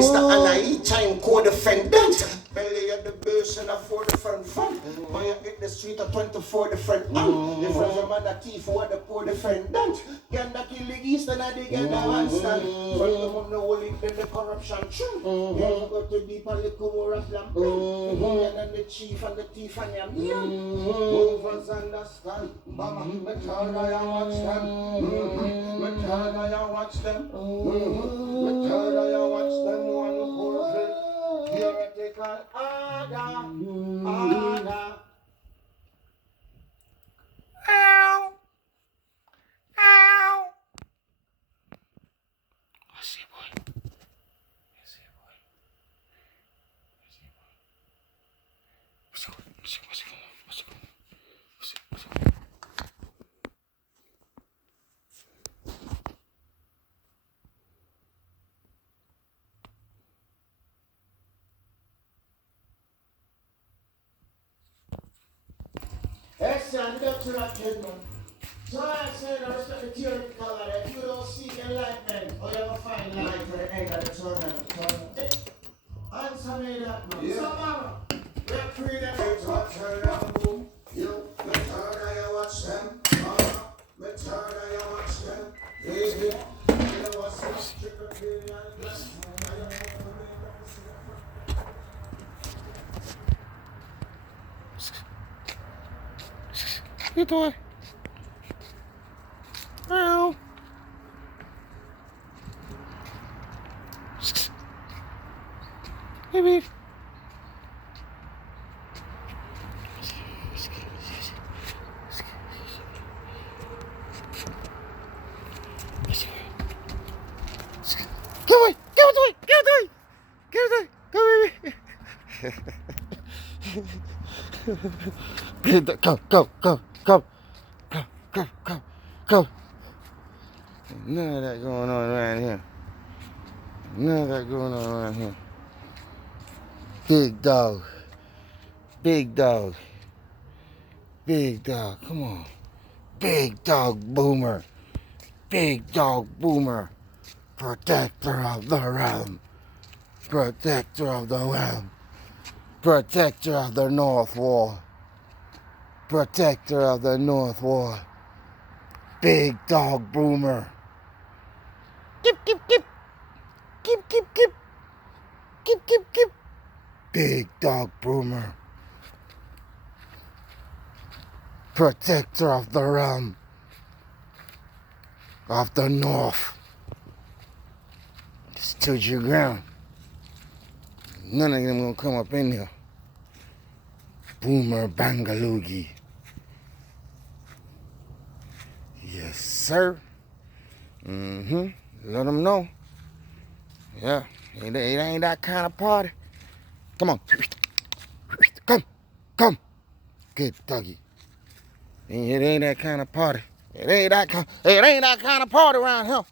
Mr. Anna, each time co-defendant. Belly at the base and a 4 different front. When you hit the street of 24 different The friends of man that thief who are the poor defendant. Can that kill the east and I dig at the handstand. From the money only then the corruption true. You go to deep and the Kumura plan. And then the chief and the thief and your meal. Movers understand. Mama, me turn I watch them. Me turn I watch them. Me turn I watch them. One poor theoretical order. Ow. Ow. I see boy. I see boy. I see boy. What's going on? What's going on? What's going on? What's going on? Yes, sir, I'm up to that kid, man. So I said, I respect the theoretical order. If you don't seek enlightenment, or you ever find light for the end of the tunnel. Answer me that, man. Yeah. So, mama, we're free them. Turn around, boom. You, me turn and you watch them. Mama, me turn and you watch them. Baby, you know what's up? Triple K and glass. What you doing? Ow. Hey, babe. Get away! Get away! Get away! Get away! Go, baby! Go, go, go, go. Go, go, go, go. None of that going on around here. None of that going on around here. Big dog. Big dog. Big dog. Come on. Big dog boomer. Big dog boomer. Protector of the realm. Protector of the realm. Protector of the North Wall. Protector of the North Wall. Big dog boomer. Kip, kip, kip. Kip, kip, kip. Kip, kip, kip. Big dog boomer. Protector of the realm. Of the North. Stood your ground. None of them gonna come up in here. Boomer Bangaloogie. Yes, sir. Let them know. Yeah, it ain't that kind of party. Come on. Come. Come. Good doggy. It ain't that kind of party. It ain't that kind of party around here.